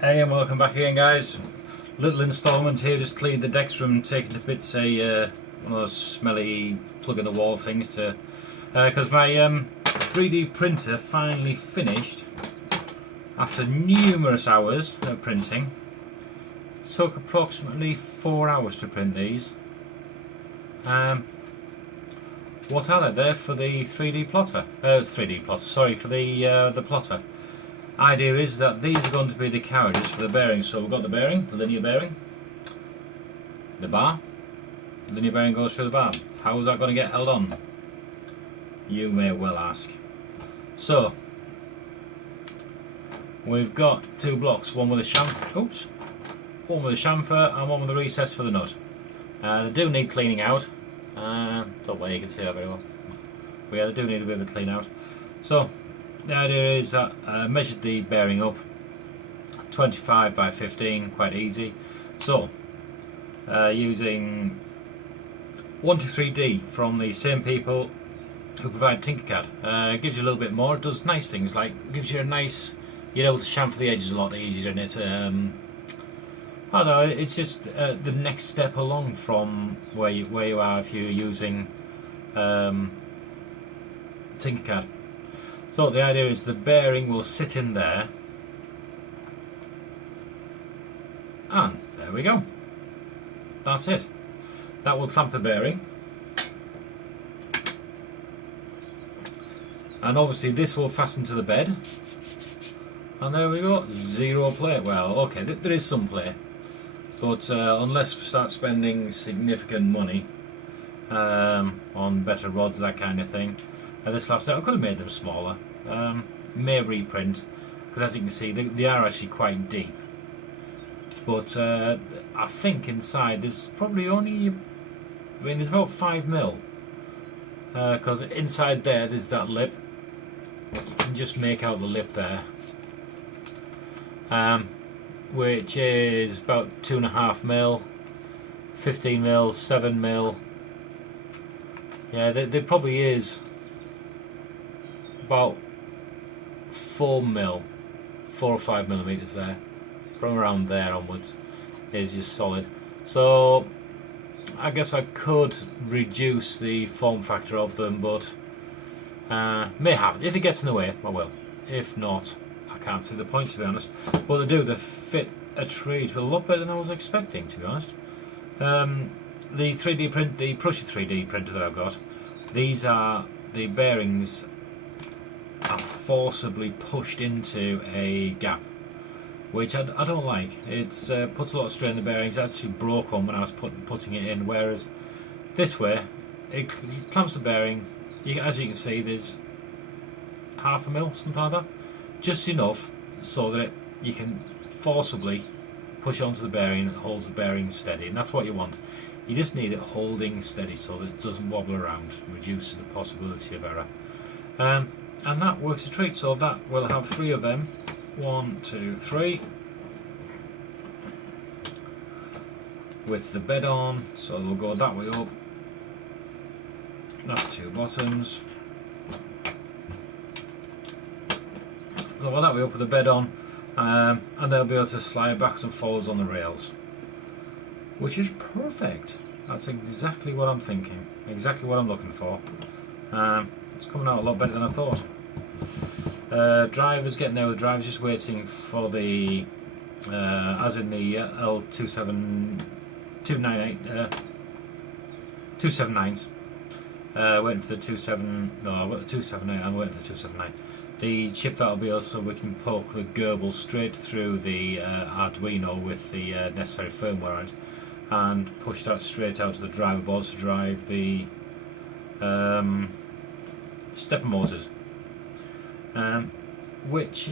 Hey, and welcome back again, guys. Little instalment here, just cleaned the decks from taking to bits one of those smelly plug in the wall things to because my 3D printer finally finished after numerous hours of printing. It took approximately 4 hours to print these. What are they? They're for the 3D plotter. Sorry, for the plotter. Idea is that these are going to be the carriages for the bearings. So we've got the bearing, the linear bearing, the bar. The linear bearing goes through the bar. How is that going to get held on? You may well ask. So we've got two blocks, one with a chamfer, one with a chamfer and one with a recess for the nut. They do need cleaning out. Don't know whether you can see that very well. But yeah, they do need a bit of a clean out. So the idea is that I measured the bearing up 25 by 15, quite easy. So using 123D from the same people who provide Tinkercad. Gives you a little bit more. It does nice things, like gives you a nice, you're able to chamfer the edges a lot easier in it. I don't know, it's just the next step along from where you are if you're using Tinkercad. So the idea is the bearing will sit in there, and there we go. That's it. That will clamp the bearing, and obviously this will fasten to the bed, and there we go. Zero play. Well, okay, there is some play, but unless we start spending significant money on better rods, that kind of thing, this last I could have made them smaller. May reprint, because as you can see they are actually quite deep, but I think inside there's probably only, there's about 5mm, because inside there's that lip. You can just make out the lip there, which is about 2.5mm, 15mm, 7mm. Yeah, there probably is about 4 or 5mm there. From around there onwards is just solid. So I guess I could reduce the form factor of them, but may have. If it gets in the way, I will. If not, I can't see the point, to be honest. What they fit a tree to a lot better than I was expecting, to be honest. The 3D print, the Prussian 3D printer that I've got, these are the bearings are forcibly pushed into a gap, which I don't like. It's puts a lot of strain on the bearings. I actually broke one when I was putting it in, whereas this way it clamps the bearing. As you can see, there's 0.5mm, something like that, just enough so that you can forcibly push onto the bearing and it holds the bearing steady, and that's what you want. You just need it holding steady so that it doesn't wobble around, reduces the possibility of error. And that works a treat. So that we'll have 3 of them. 1, 2, 3. With the bed on, so they'll go that way up. That's 2 bottoms. They'll go that way up with the bed on, and they'll be able to slide backwards and forwards on the rails, which is perfect. That's exactly what I'm thinking. Exactly what I'm looking for. It's coming out a lot better than I thought. Driver's getting there with the driver's, just waiting for the as in the L279s. Waiting for the 278. I'm waiting for the 279. The chip that'll be also, we can poke the Gerbil straight through the Arduino with the necessary firmware on it, and push that straight out to the driver boards to drive the stepper motors, which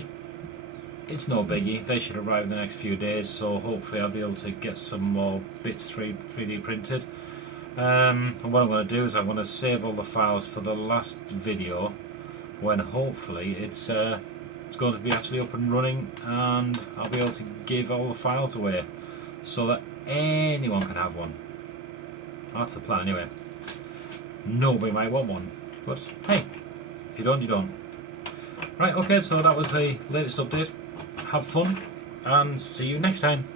it's no biggie. They should arrive in the next few days, so hopefully I'll be able to get some more bits 3D printed. And what I'm going to do is I'm going to save all the files for the last video, when hopefully it's going to be actually up and running, and I'll be able to give all the files away so that anyone can have one. That's the plan anyway. Nobody might want one, but hey, if you don't, you don't. Right, okay, so that was the latest update. Have fun. and see you next time.